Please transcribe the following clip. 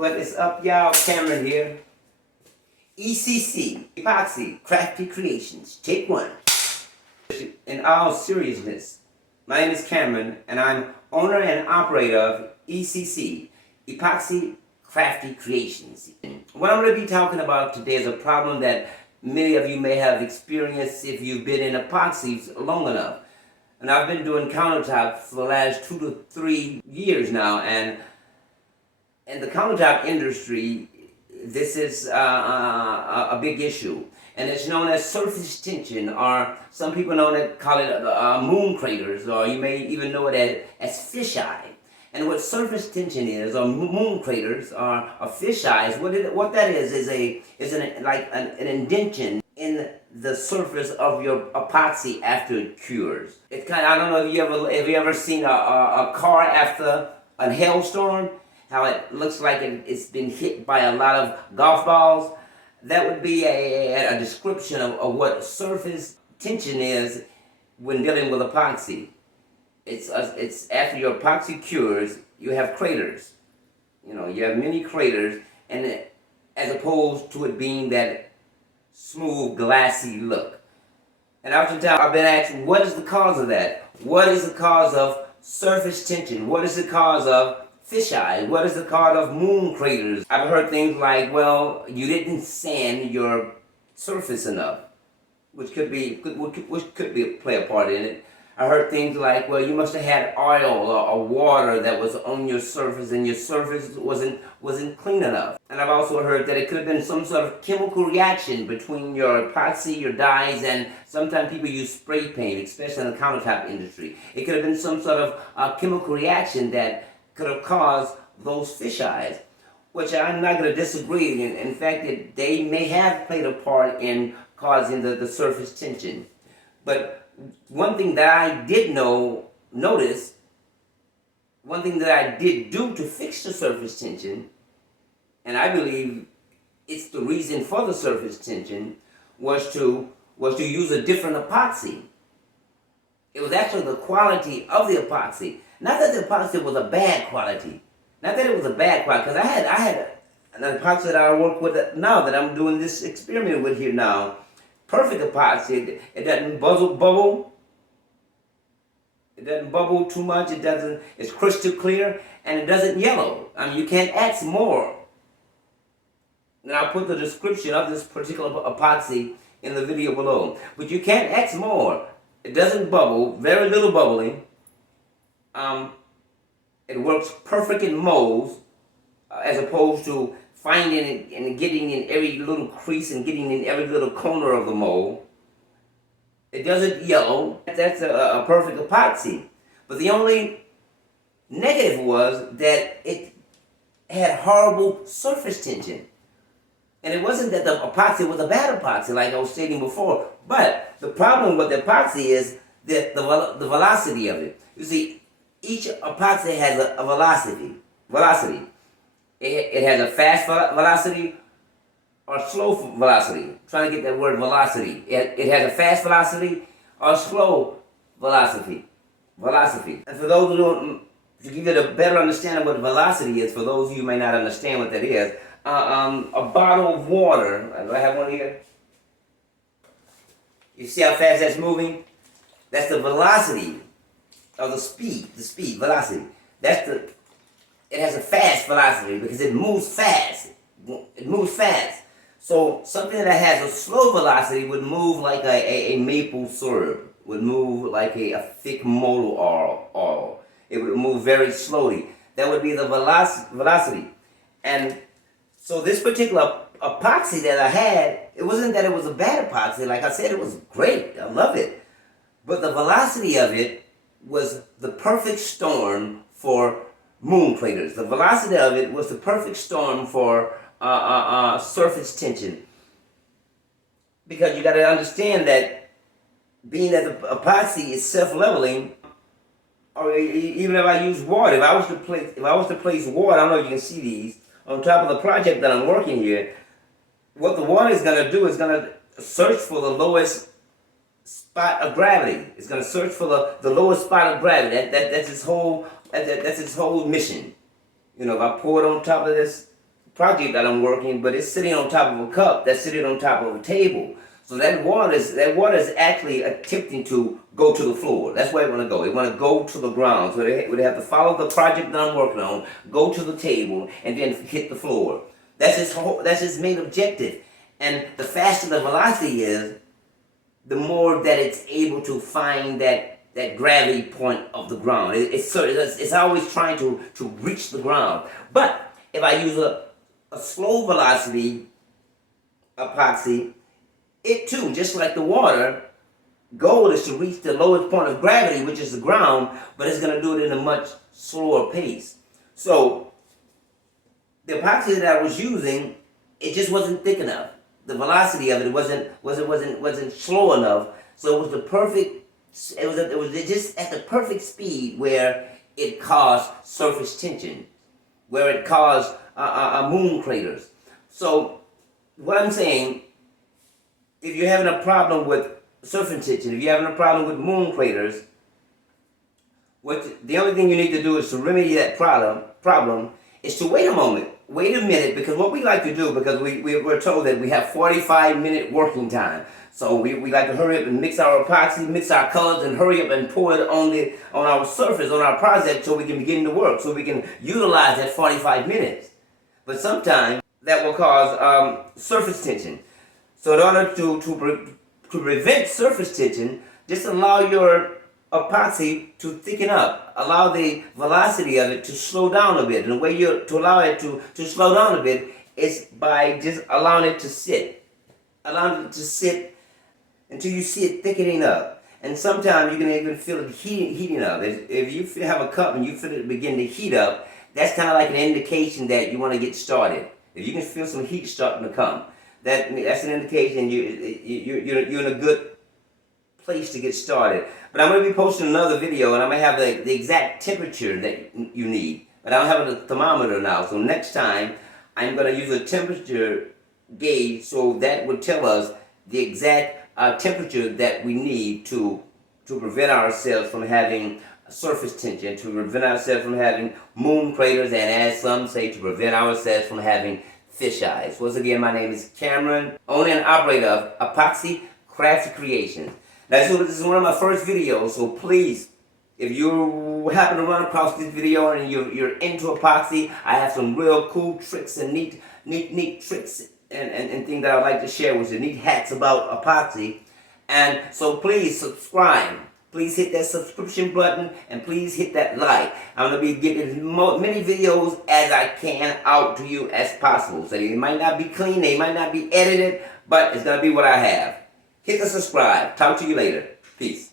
What is up, y'all? Cameron here. ECC, Epoxy, Crafty Creations, take one. In all seriousness, my name is Cameron, and I'm owner and operator of ECC, Epoxy, Crafty Creations. What I'm going to be talking about today is a problem that many of you may have experienced if you've been in epoxies long enough. And I've been doing countertops for the last 2 to 3 years now, and in the countertop industry, this is a big issue, and it's known as surface tension, or some people call it moon craters, or you may even know it as fisheye. And what surface tension is, or moon craters, or fisheyes, what that is an indentation in the surface of your epoxy after it cures. It's kind of, I don't know if you ever seen a car after a hailstorm, how it looks like it's been hit by a lot of golf balls. That would be a description of what surface tension is when dealing with epoxy. It's after your epoxy cures, you have craters. You know, you have many craters, and as opposed to it being that smooth, glassy look. And oftentimes I've been asked, what is the cause of that? What is the cause of surface tension? What is the cause of fisheye? What is the cause of moon craters? I've heard things like, well, you didn't sand your surface enough, which could play a part in it. I heard things like, well, you must have had oil or water that was on your surface, and your surface wasn't clean enough. And I've also heard that it could have been some sort of chemical reaction between your epoxy, your dyes, and sometimes people use spray paint, especially in the countertop industry. It could have been some sort of chemical reaction that could have caused those fisheyes, which I'm not going to disagree. In fact, they may have played a part in causing the surface tension. But one thing that I did notice, one thing that I did do to fix the surface tension, and I believe it's the reason for the surface tension, was to use a different epoxy. It was actually the quality of the epoxy. Not that the epoxy was a bad quality. Not that it was a bad quality, because I had an epoxy that I work with now, that I'm doing this experiment with here now. Perfect epoxy. It doesn't bubble. It doesn't bubble too much. It's crystal clear, and it doesn't yellow. I mean, you can't ask more. And I'll put the description of this particular epoxy in the video below. But you can't ask more. It doesn't bubble, very little bubbling. It works perfect in molds, as opposed to finding it and getting in every little crease and getting in every little corner of the mold. It doesn't yellow. That's a perfect epoxy. But the only negative was that it had horrible surface tension. And it wasn't that the epoxy was a bad epoxy, like I was stating before, but the problem with the epoxy is the velocity of it. You see, each epoxy has a velocity. It has a fast velocity or slow velocity. I'm trying to get that word velocity. It has a fast velocity or slow velocity. And for those who don't, to give you a better understanding of what velocity is, for those of you who may not understand what that is, a bottle of water. Do I have one here? You see how fast that's moving? That's the velocity, or the speed, velocity. It has a fast velocity because it moves fast. It moves fast. So something that has a slow velocity would move like a maple syrup, would move like a thick motor oil. It would move very slowly. That would be the velocity. And so this particular epoxy that I had, it wasn't that it was a bad epoxy. Like I said, it was great. I love it. But the velocity of it was the perfect storm for moon craters. The velocity of it was the perfect storm for surface tension. Because you got to understand that being that the epoxy is self-leveling, or even if I use water, if I was to place water, I don't know if you can see these, on top of the project that I'm working here, what the water is going to do is going to search for the lowest spot of gravity. It's going to search for the lowest spot of gravity. That's its whole mission. You know, if I pour it on top of this project that I'm working, but it's sitting on top of a cup that's sitting on top of a table. So that water is actually attempting to go to the floor. That's where it want to go. It want to go to the ground. So they have to follow the project that I'm working on, go to the table, and then hit the floor. That's his main objective. And the faster the velocity is, the more that it's able to find that gravity point of the ground. It's always trying to reach the ground. But if I use a slow velocity epoxy, it too, just like the water, goal is to reach the lowest point of gravity, which is the ground, but it's going to do it in a much slower pace. So the epoxy that I was using, it just wasn't thick enough. The velocity of it wasn't slow enough. So it was the perfect. It was just at the perfect speed where it caused surface tension, where it caused moon craters. So what I'm saying, if you're having a problem with surface tension, if you're having a problem with moon craters, the only thing you need to do is to remedy that problem is to wait a moment. Wait a minute, because what we like to do, because we're told that we have 45-minute working time. So we like to hurry up and mix our epoxy, mix our colors, and hurry up and pour it on our surface, on our project, so we can begin to work, so we can utilize that 45 minutes. But sometimes that will cause surface tension. So in order to prevent surface tension, just allow your epoxy to thicken up. Allow the velocity of it to slow down a bit. And the way to allow it to slow down a bit is by just allowing it to sit. Allowing it to sit until you see it thickening up. And sometimes you can even feel it heating up. If you have a cup and you feel it begin to heat up, that's kind of like an indication that you want to get started. If you can feel some heat starting to come, that's an indication you're in a good place to get started. But I'm going to be posting another video, and I'm going to have the exact temperature that you need. But I don't have a thermometer now, so next time I'm going to use a temperature gauge, so that would tell us the exact temperature that we need to prevent ourselves from having surface tension, to prevent ourselves from having moon craters, and as some say, to prevent ourselves from having fish eyes. Once again, my name is Cameron, owner and operator of Epoxy Crafty Creations. Now, this is one of my first videos, so please, if you happen to run across this video and you're into epoxy, I have some real cool tricks and neat tricks and things that I'd like to share with you, neat hacks about epoxy. And so please subscribe. Please hit that subscription button and please hit that like. I'm going to be getting as many videos as I can out to you as possible. So they might not be clean, they might not be edited, but it's going to be what I have. Hit the subscribe. Talk to you later. Peace.